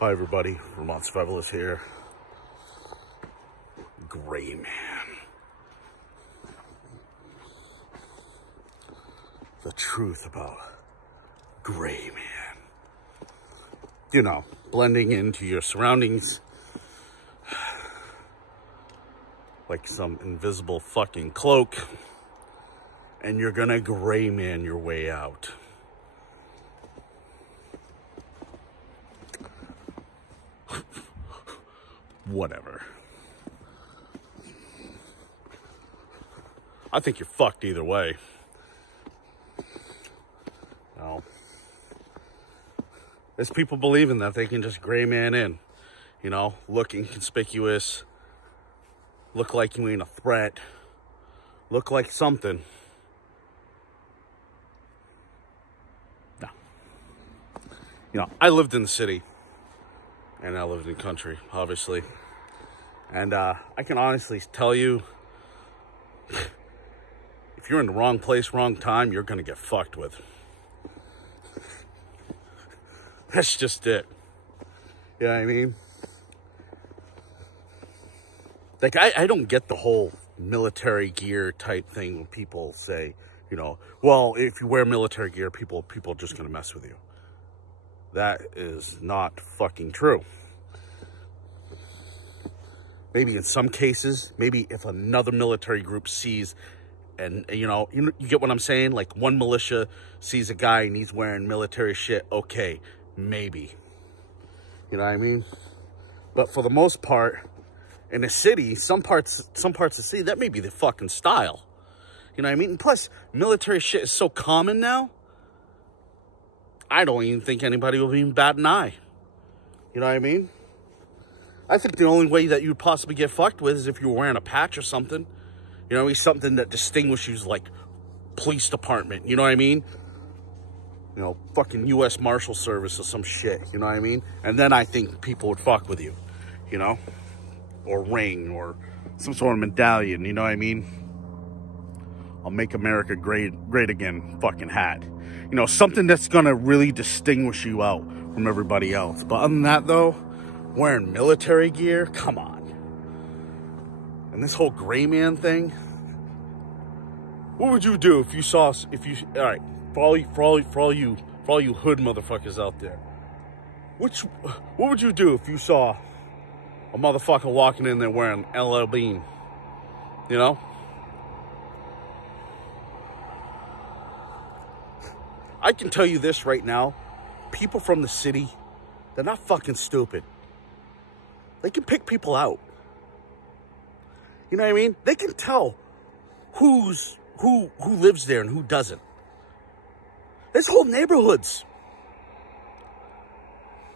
Hi everybody, Vermont Survivalist here. Gray man. The truth about gray man. You know, blending into your surroundings like some invisible fucking cloak, and you're gonna gray man your way out. Whatever. I think you're fucked either way. Now, there's people believing that they can just gray man in, you know, look inconspicuous, look like you ain't a threat, look like something. No. You know, I lived in the city. And I lived in the country, obviously. And I can honestly tell you, if you're in the wrong place, wrong time, you're going to get fucked with. That's just it. You know what I mean? Like, I don't get the whole military gear type thing when people say, you know, well, if you wear military gear, people are just going to mess with you. That is not fucking true. Maybe in some cases, maybe if another military group sees, and you get what I'm saying? Like one militia sees a guy and he's wearing military shit, okay, maybe. You know what I mean? But for the most part, in the city, some parts of the city, that may be the fucking style. You know what I mean? And plus, military shit is so common now, I don't even think anybody will even bat an eye. You know what I mean? I think the only way that you'd possibly get fucked with is if you were wearing a patch or something. You know, something that distinguishes, like, police department. You know what I mean? You know, fucking U.S. Marshal Service or some shit. You know what I mean? And then I think people would fuck with you. You know? Or ring or some sort of medallion. You know what I mean? I'll make America great again fucking hat. You know, something that's gonna really distinguish you out from everybody else. But other than that, though, wearing military gear, come on. And this whole gray man thing, what would you do if you saw, all right, for all you hood motherfuckers out there, what would you do if you saw a motherfucker walking in there wearing LL Bean? You know? I can tell you this right now, people from the city, they're not fucking stupid. They can pick people out. You know what I mean? They can tell who lives there and who doesn't. There's whole neighborhoods.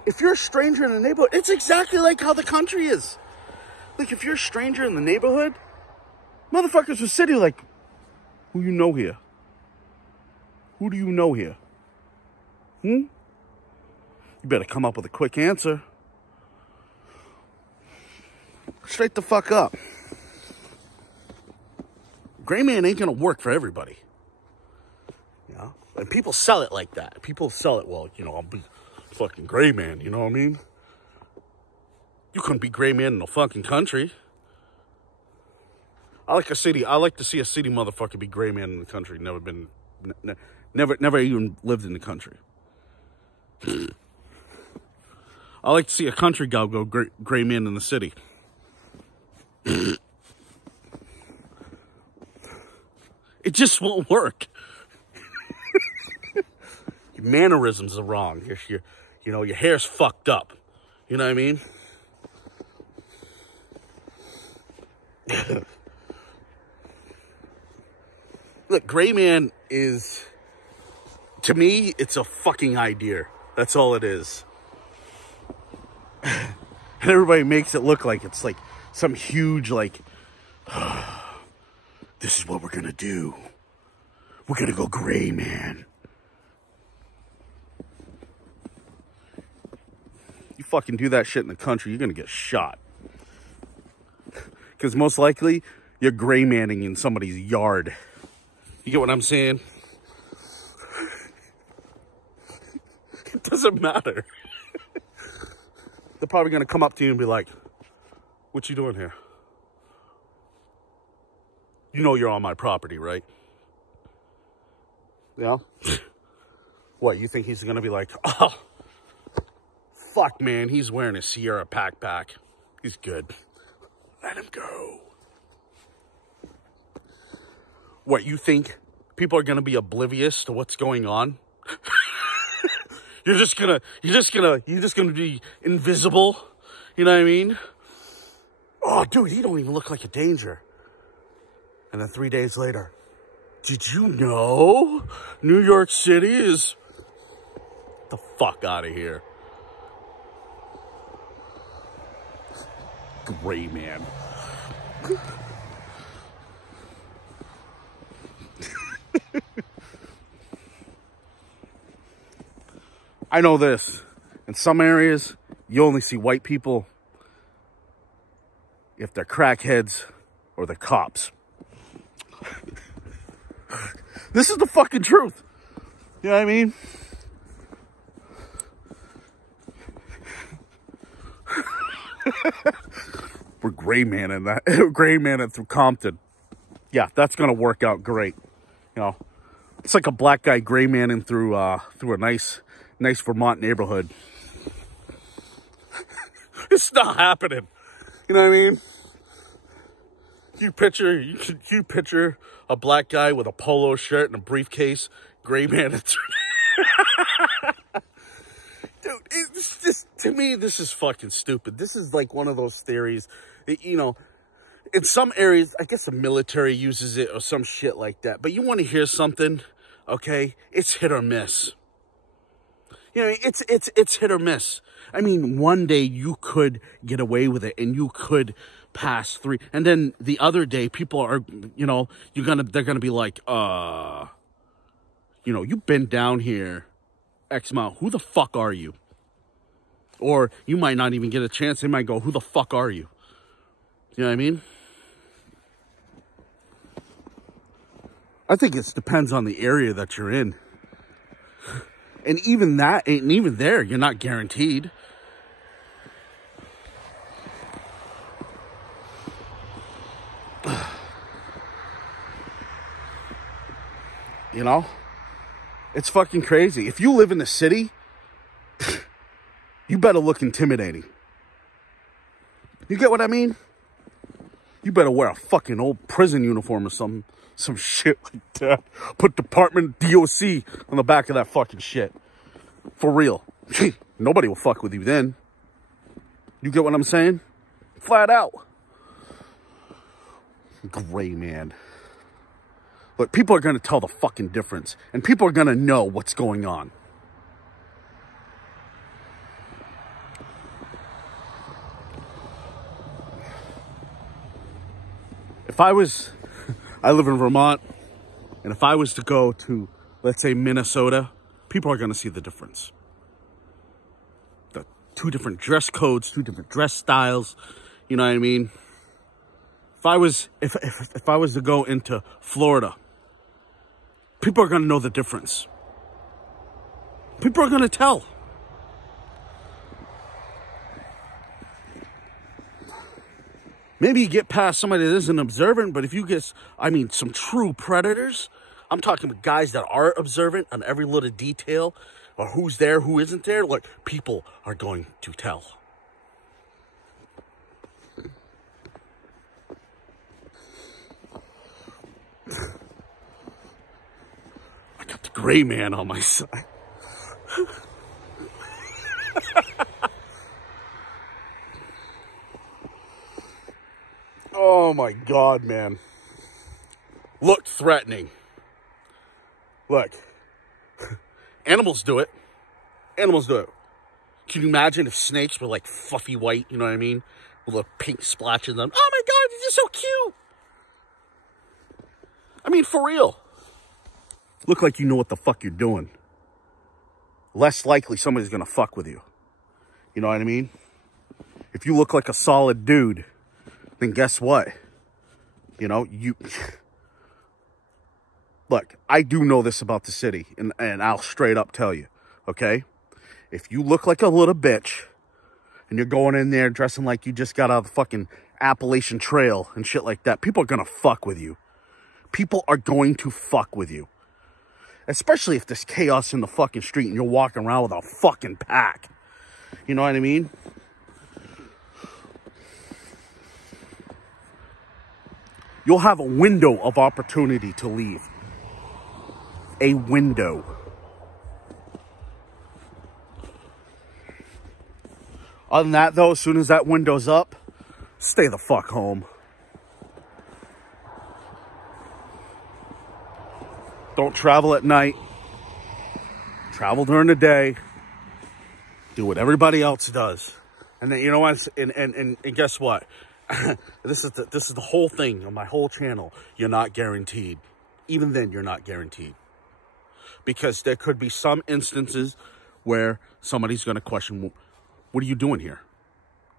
If you're a stranger in the neighborhood, it's exactly like how the country is. Like, if you're a stranger in the neighborhood, motherfuckers will sit here like, who you know here? Who do you know here? You better come up with a quick answer. Straight the fuck up. Gray man ain't gonna work for everybody. You know? And people sell it like that. People sell it, well, you know, I'll be fucking gray man, you know what I mean? You couldn't be gray man in the fucking country. I like to see a city motherfucker be gray man in the country. Never even lived in the country. I like to see a country gal go gray man in the city. It just won't work. Your mannerisms are wrong. Your hair's fucked up. You know what I mean? Look, gray man is, to me, it's a fucking idea. That's all it is. And everybody makes it look like it's like some huge, like, this is what we're gonna do. We're gonna go gray man. You fucking do that shit in the country, you're gonna get shot. Because most likely, you're gray manning in somebody's yard. You get what I'm saying? It doesn't matter. they're probably going to come up to you and be like, what you doing here? You know you're on my property, right? Yeah? What, you think he's going to be like, oh, fuck, man, he's wearing a Sierra backpack. He's good. Let him go. What, you think people are going to be oblivious to what's going on? You're just gonna be invisible. You know what I mean? Oh, dude, he don't even look like a danger. And then 3 days later, did you know New York City is... Get the fuck out of here. Gray man. I know this. In some areas, you only see white people if they're crackheads or they're cops. This is the fucking truth. You know what I mean? We're gray manning that. Gray manning through Compton. Yeah, that's gonna work out great. You know, it's like a black guy gray manning through a nice Vermont neighborhood. It's not happening. You know what I mean? You picture a black guy with a polo shirt and a briefcase, gray manning through. Dude, it's just, to me, this is fucking stupid. This is like one of those theories that, you know, in some areas, I guess the military uses it or some shit like that. But you want to hear something, okay? It's hit or miss. You know, it's hit or miss. I mean, one day you could get away with it and you could pass 3. And then the other day, people are, you know, they're gonna be like, you know, you've been down here X amount. Who the fuck are you? Or you might not even get a chance. They might go, who the fuck are you? You know what I mean? I think it depends on the area that you're in. And even there, you're not guaranteed. You know? It's fucking crazy. If you live in the city, you better look intimidating. You get what I mean? You better wear a fucking old prison uniform or some shit like that. Put Department DOC on the back of that fucking shit. For real. Nobody will fuck with you then. You get what I'm saying? Flat out. Gray man. But people are going to tell the fucking difference. And people are going to know what's going on. I live in Vermont, and if I was to go to, let's say, Minnesota, people are going to see the difference. The 2 different dress codes, 2 different dress styles, you know what I mean? If I was to go into Florida, people are going to know the difference. People are going to tell. Maybe you get past somebody that isn't observant, but if you get, I mean, some true predators, I'm talking about guys that are observant on every little detail, or who's there, who isn't there, like, people are going to tell. I got the gray man on my side. Oh my God, man. Looked threatening. Look. Animals do it. Animals do it. Can you imagine if snakes were like fluffy white, you know what I mean? With little pink splashes on them. Oh my God, you're just so cute. I mean, for real. Look like you know what the fuck you're doing. Less likely somebody's gonna fuck with you. You know what I mean? If you look like a solid dude, then guess what? You know, look, I do know this about the city, and I'll straight up tell you, okay? If you look like a little bitch, and you're going in there dressing like you just got out of the fucking Appalachian Trail and shit like that, people are gonna fuck with you. People are going to fuck with you. Especially if there's chaos in the fucking street and you're walking around with a fucking pack. You know what I mean? You'll have a window of opportunity to leave. A window. Other than that, though, as soon as that window's up, stay the fuck home. Don't travel at night. Travel during the day. Do what everybody else does. And then, you know what? And guess what? This is the whole thing on my whole channel. You're not guaranteed. Even then, you're not guaranteed. Because there could be some instances where somebody's going to question, what are you doing here?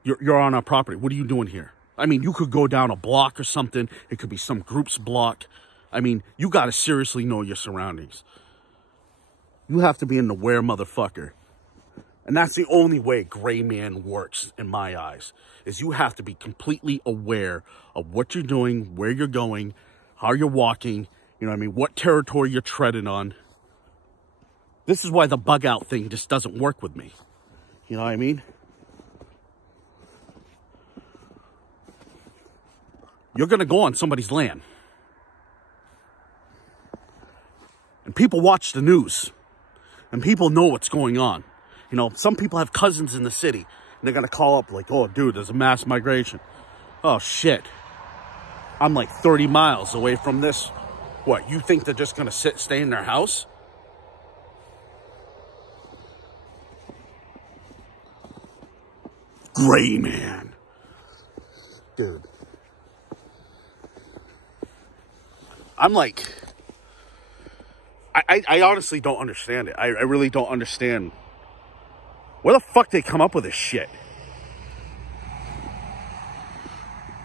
You're on our property. What are you doing here? I mean, you could go down a block or something. It could be some group's block. I mean, you got to seriously know your surroundings. You have to be an aware motherfucker. And that's the only way gray man works in my eyes, is you have to be completely aware of what you're doing, where you're going, how you're walking, you know what I mean, what territory you're treading on. This is why the bug out thing just doesn't work with me. You know what I mean? You're going to go on somebody's land. And people watch the news. And people know what's going on. You know, some people have cousins in the city. And they're going to call up like, oh, dude, there's a mass migration. Oh, shit. I'm like 30 miles away from this. What, you think they're just going to stay in their house? Gray man. Dude. I'm like, I honestly don't understand it. I really don't understand where the fuck they come up with this shit.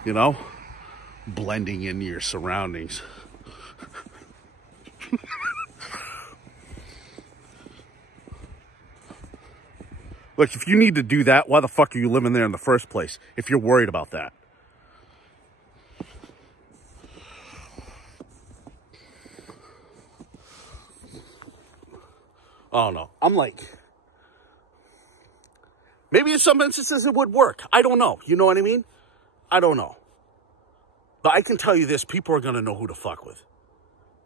You know? Blending into your surroundings. Look, if you need to do that, why the fuck are you living there in the first place? If you're worried about that. Oh no. I'm like, maybe in some instances it would work. I don't know. You know what I mean? I don't know. But I can tell you this, people are going to know who to fuck with.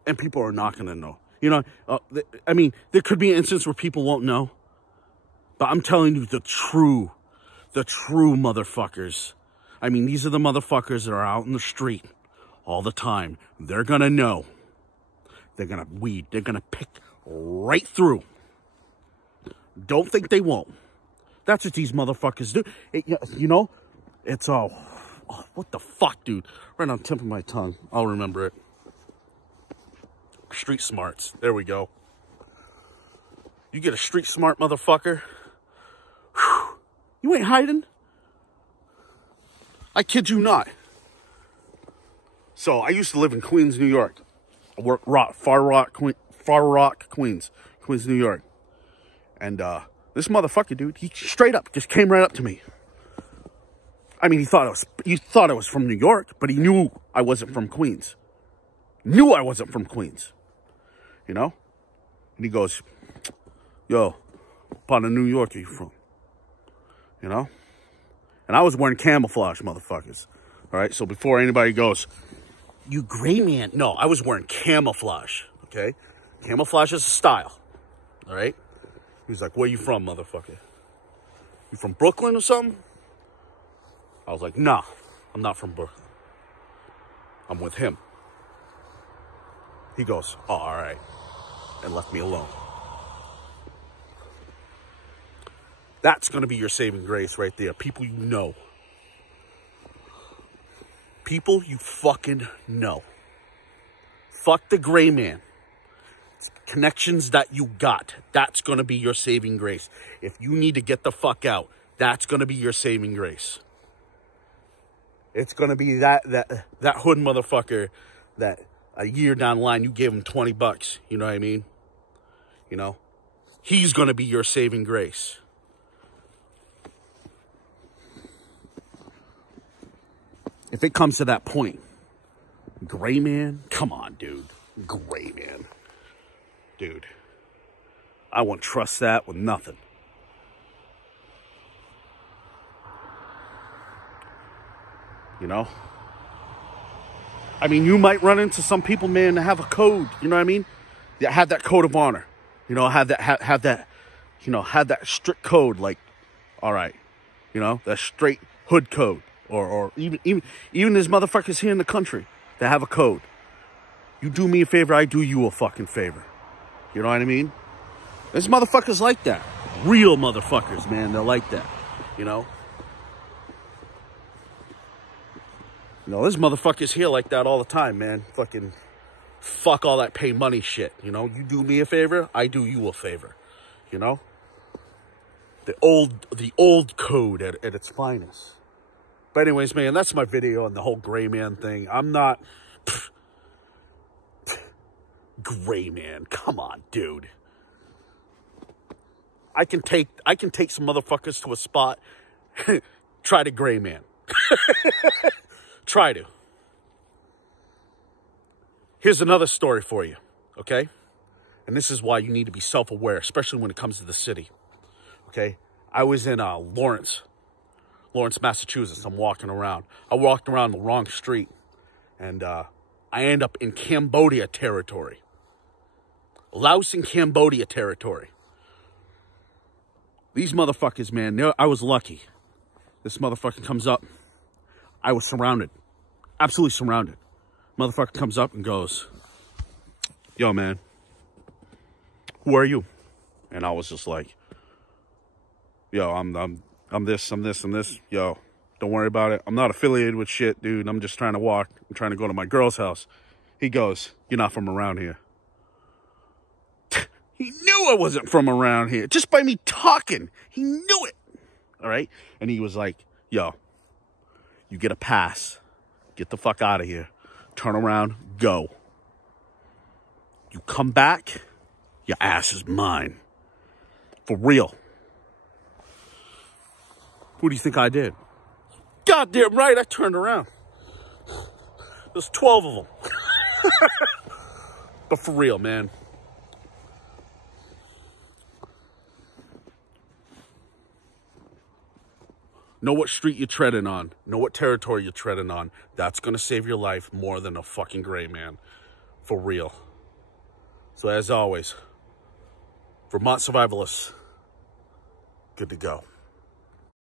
And people are not going to know. You know, I mean, there could be an instance where people won't know. But I'm telling you, the true motherfuckers. I mean, these are the motherfuckers that are out in the street all the time. They're going to know. They're going to weed. They're going to pick right through. Don't think they won't. That's what these motherfuckers do. You know, it's all, oh, what the fuck, dude? Right on the tip of my tongue. I'll remember it. Street smarts. There we go. You get a street smart motherfucker. Whew, you ain't hiding. I kid you not. So I used to live in Queens, New York. I worked Far Rock, Queens, New York. And this motherfucker, dude, he straight up just came right up to me. I mean, he thought I was from New York, but he knew I wasn't from Queens. Knew I wasn't from Queens. You know? And he goes, yo, what part of New York are you from? You know? And I was wearing camouflage, motherfuckers. All right? So before anybody goes, you gray man. No, I was wearing camouflage. Okay? Camouflage is a style. All right? He was like, where you from, motherfucker? You from Brooklyn or something? I was like, nah, I'm not from Brooklyn. I'm with him. He goes, oh, all right. And left me alone. That's going to be your saving grace right there. People you know. People you fucking know. Fuck the gray man. It's connections that you got. That's going to be your saving grace. If you need to get the fuck out, that's going to be your saving grace. It's going to be that hood motherfucker that a year down the line, you gave him 20 bucks. You know what I mean? You know? He's going to be your saving grace. if it comes to that point, gray man, come on, dude. Gray man. Dude, I won't trust that with nothing. You know? I mean, you might run into some people, man, that have a code, you know what I mean? That have that code of honor. You know, have that, you know, have that strict code, like, all right, you know, that straight hood code. Or even there's motherfuckers here in the country that have a code. You do me a favor, I do you a fucking favor. You know what I mean? There's motherfuckers like that. Real motherfuckers, man, they're like that, you know? You know, there's motherfuckers here like that all the time, man. Fucking fuck all that pay money shit, you know? You do me a favor, I do you a favor, you know? The old code at its finest. But anyways, man, that's my video on the whole gray man thing. I'm not... Gray man, come on, dude. I can take some motherfuckers to a spot. Try to gray man. Try to. Here's another story for you, okay? And this is why you need to be self-aware, especially when it comes to the city, okay? I was in Lawrence, Massachusetts. I'm walking around. I walked around the wrong street, and I end up in Cambodia territory. Laos and Cambodia territory. These motherfuckers, man, I was lucky. This motherfucker comes up. I was surrounded. Absolutely surrounded. Motherfucker comes up and goes, yo, man, who are you? And I was just like, yo, I'm this. Yo, don't worry about it. I'm not affiliated with shit, dude. I'm just trying to walk. I'm trying to go to my girl's house. He goes, you're not from around here. He knew I wasn't from around here. Just by me talking. He knew it. All right? And he was like, yo, you get a pass. Get the fuck out of here. Turn around. Go. You come back, your ass is mine. For real. What do you think I did? Goddamn right, I turned around. There's 12 of them. But for real, man. Know what street you're treading on. Know what territory you're treading on. That's going to save your life more than a fucking gray man. For real. So as always, Vermont survivalists, good to go.